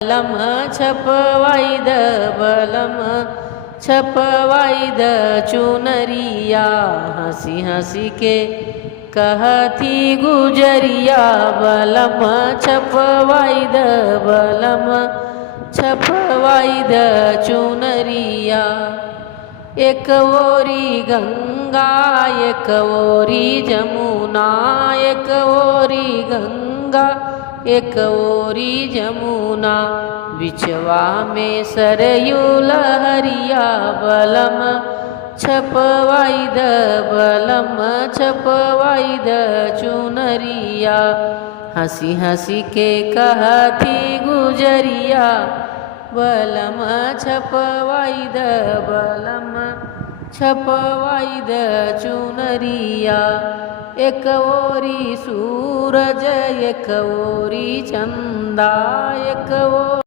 बलम छपवाई द बलम छपवाई द चुनरिया हंसी हंसी के कहती गुजरिया। बलम छपवाई द बलम छपवाई द चुनरिया। एक ओरी गंगा एक ओरी जमुना, एक ओरी गंगा एक ओरी जमुना, बिचवा में सरयू लहरिया। बलम छपवाई द बलम छपवाई द चुनरिया हंसी हंसी के कहती गुजरिया। बलम छपवाई द बलम छपवाई द चुनरिया। एक ओरी सूरज एक ओरी चंदा, एक ओरी